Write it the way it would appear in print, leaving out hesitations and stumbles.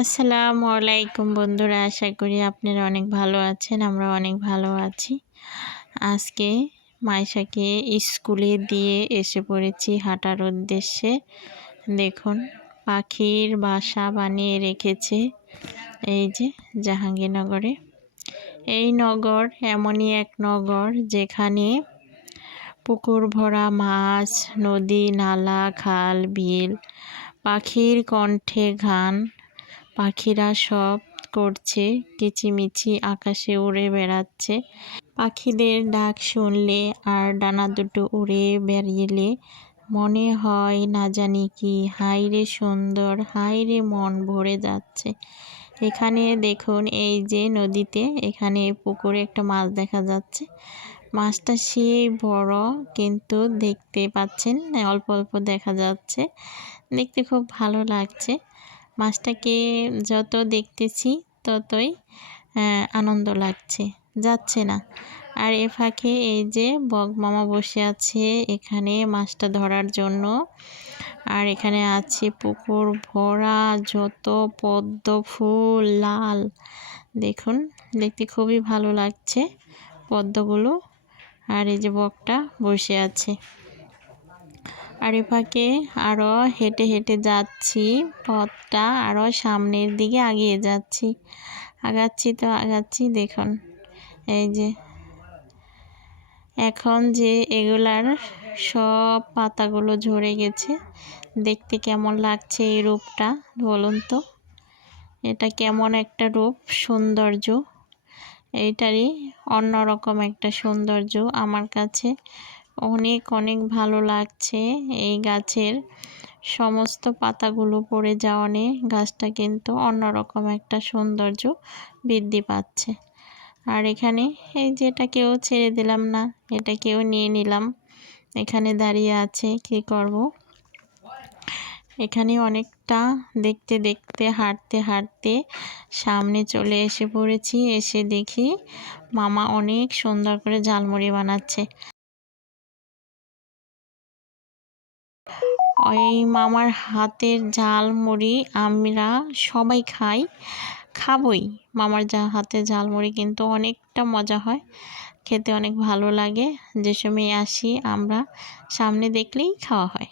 আসসালামু আলাইকুম বন্ধুরা, আশা করি আপনারা অনেক ভালো আছেন। আমরা অনেক ভালো আছি। আজকে মাইশাকে স্কুলে দিয়ে এসে পড়েছি হাঁটার উদ্দেশ্যে। দেখুন, পাখির বাসা বানিয়ে রেখেছে এই যে জাহাঙ্গীরনগরে। এই নগর এমনই এক নগর যেখানে পুকুর ভরা মাছ, নদী, নালা, খাল, বিল, পাখির কণ্ঠে গান। পাখিরা সব করছে, কিচিমিচি আকাশে উড়ে বেড়াচ্ছে। পাখিদের ডাক শুনলে আর ডানা দুটো উড়ে বেরিয়ে মনে হয় না জানি কি, হায়রে সুন্দর, হায়রে মন ভরে যাচ্ছে। এখানে দেখুন, এই যে নদীতে, এখানে পুকুরে একটা মাছ দেখা যাচ্ছে। মাছটা সেই বড়, কিন্তু দেখতে পাচ্ছেন অল্প অল্প দেখা যাচ্ছে। দেখতে খুব ভালো লাগছে। মাছটাকে যত দেখতেছি ততই আনন্দ লাগছে, যাচ্ছে না। আর এ ফাঁকে এই যে বক মামা বসে আছে এখানে মাছটা ধরার জন্য। আর এখানে আছে পুকুর ভরা যত পদ্ম ফুল লাল। দেখুন, দেখতে খুবই ভালো লাগছে পদ্মগুলো। আর এই যে বকটা বসে আছে। আর এ ফাঁকে আরও হেঁটে হেঁটে যাচ্ছি, পথটা আরও সামনের দিকে এগিয়ে যাচ্ছি। আগাচ্ছি দেখুন, এই যে এখন যে এগুলার সব পাতাগুলো ঝরে গেছে। দেখতে কেমন লাগছে এই রূপটা বলুন তো? এটা কেমন একটা রূপ, সৌন্দর্য। এইটারই অন্যরকম একটা সৌন্দর্য আমার কাছে। অনেক অনেক ভালো লাগছে এই গাছের সমস্ত পাতাগুলো পড়ে যাওয়ানে গাছটা কিন্তু অন্যরকম একটা সৌন্দর্য বৃদ্ধি পাচ্ছে। আর এখানে এই যে এটাকেও ছেড়ে দিলাম না, এটাকেও নিয়ে নিলাম। এখানে দাঁড়িয়ে আছে, কি করব। এখানে অনেকটা দেখতে দেখতে হাঁটতে হাঁটতে সামনে চলে এসে পড়েছি। এসে দেখি মামা অনেক সুন্দর করে ঝালমুড়ি বানাচ্ছে। ওই মামার হাতের ঝালমুড়ি আমরা সবাই খাবই। মামার হাতের ঝালমুড়ি কিন্তু অনেকটা মজা হয়, খেতে অনেক ভালো লাগে। যে সময় আসি আমরা সামনে দেখলেই খাওয়া হয়।